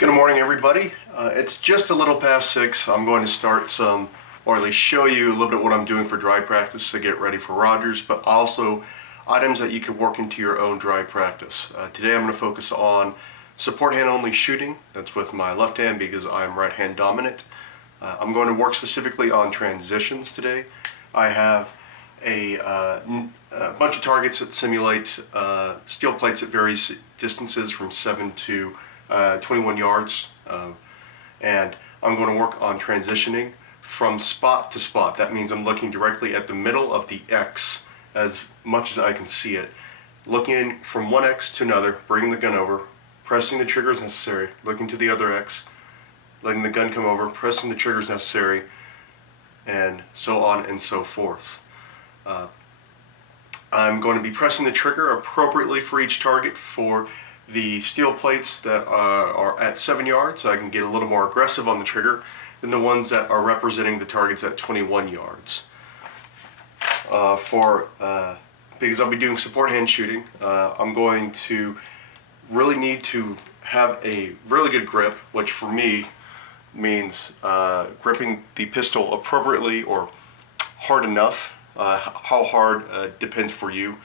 Good morning, everybody. It's just a little past 6. I'm going to start some, or at least show you a little bit what I'm doing for dry practice to get ready for Rogers, but also items that you could work into your own dry practice. Today I'm going to focus on support hand only shooting. That's with my left hand because I'm right hand dominant. I'm going to work specifically on transitions today. I have a bunch of targets that simulate steel plates at various distances from 7 to 21 yards, and I'm going to work on transitioning from spot to spot. That means I'm looking directly at the middle of the X as much as I can see it, looking from one X to another, bringing the gun over, pressing the trigger as necessary, looking to the other X, letting the gun come over, pressing the trigger as necessary, and so on and so forth. I'm going to be pressing the trigger appropriately for each target. For the steel plates that are at 7 yards, I can get a little more aggressive on the trigger than the ones that are representing the targets at 21 yards. Because I'll be doing support hand shooting, I'm going to really need to have a really good grip, which for me means gripping the pistol appropriately or hard enough. How hard depends for you,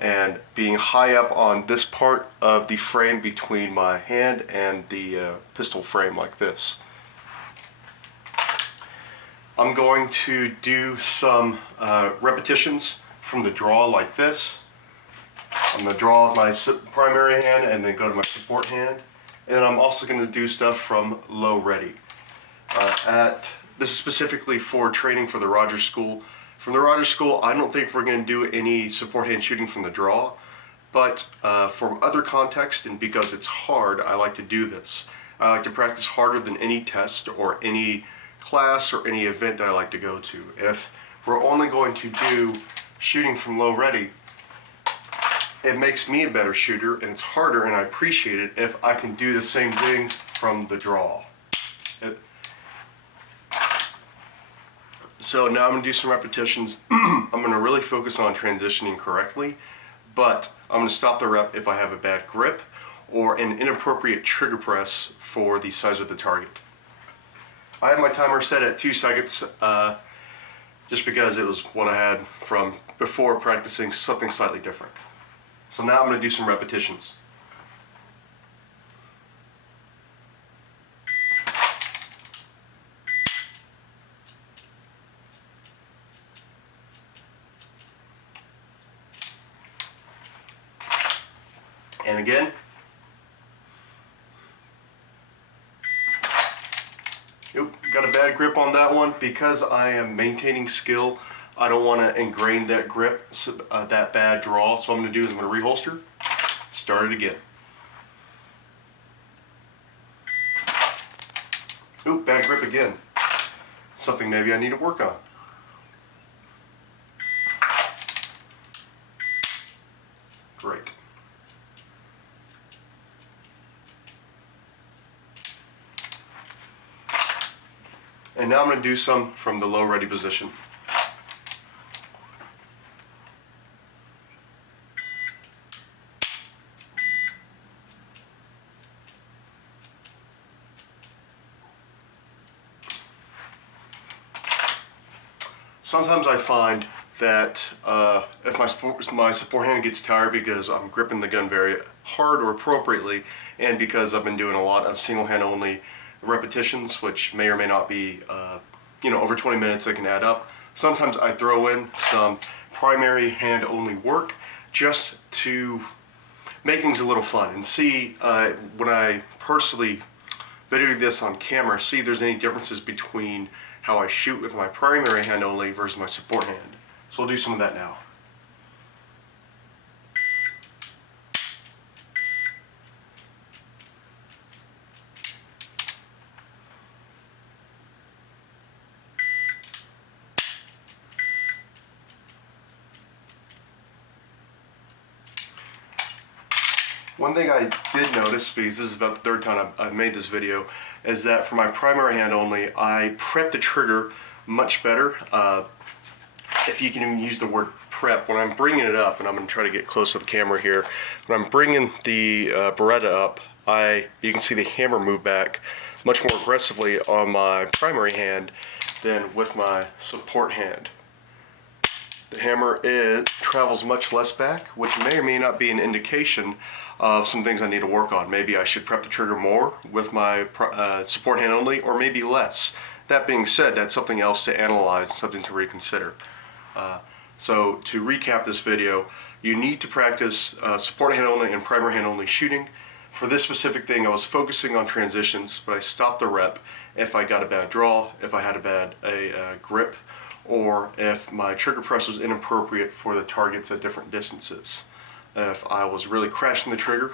and being high up on this part of the frame between my hand and the pistol frame like this. I'm going to do some repetitions from the draw like this. I'm going to draw my primary hand and then go to my support hand, and then I'm also going to do stuff from low ready. This is specifically for training for the Rogers School. From the Rogers School, I don't think we're going to do any support hand shooting from the draw, but for other context and because it's hard, I like to do this. I like to practice harder than any test or any class or any event that I like to go to. If we're only going to do shooting from low ready, it makes me a better shooter, and it's harder, and I appreciate it if I can do the same thing from the draw. So now I'm going to do some repetitions. I'm going to really focus on transitioning correctly, but I'm going to stop the rep if I have a bad grip or an inappropriate trigger press for the size of the target. I have my timer set at 2 seconds just because it was what I had from before practicing something slightly different. So now I'm going to do some repetitions. And again. Oop, got a bad grip on that one. Because I am maintaining skill, I don't want to ingrain that grip, that bad draw. So what I'm going to do is I'm going to reholster, start it again. Oop, bad grip again. Something maybe I need to work on. Great. And now I'm going to do some from the low ready position. Sometimes I find that if my support hand gets tired because I'm gripping the gun very hard or appropriately, and because I've been doing a lot of single hand only repetitions, which may or may not be over 20 minutes, they can add up. Sometimes I throw in some primary hand only work just to make things a little fun and see when I personally video this on camera, see if there's any differences between how I shoot with my primary hand only versus my support hand. So we'll do some of that now. One thing I did notice, because this is about the third time I've made this video, is that for my primary hand only, I prep the trigger much better. If you can even use the word prep, when I'm bringing it up, and I'm going to try to get close to the camera here, when I'm bringing the Beretta up, you can see the hammer move back much more aggressively on my primary hand than with my support hand. The hammer travels much less back, which may or may not be an indication of some things I need to work on. Maybe I should prep the trigger more with my support hand only, or maybe less. That being said, that's something else to analyze, something to reconsider. So to recap this video, you need to practice support hand only and primary hand only shooting. For this specific thing, I was focusing on transitions, but I stopped the rep if I got a bad draw, if I had a bad grip, or if my trigger press was inappropriate for the targets at different distances. If I was really crashing the trigger,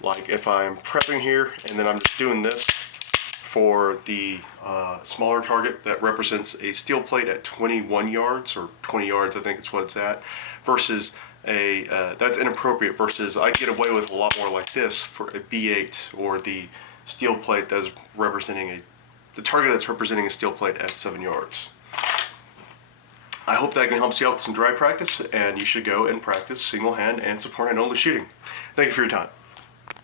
like if I'm prepping here and then I'm just doing this for the smaller target that represents a steel plate at 21 yards or 20 yards, I think it's what it's at, versus that's inappropriate, versus I get away with a lot more like this for a B8 or the steel plate that's representing the target that's representing a steel plate at 7 yards. I hope that can help you out with some dry practice, and you should go and practice single hand and support hand only shooting. Thank you for your time.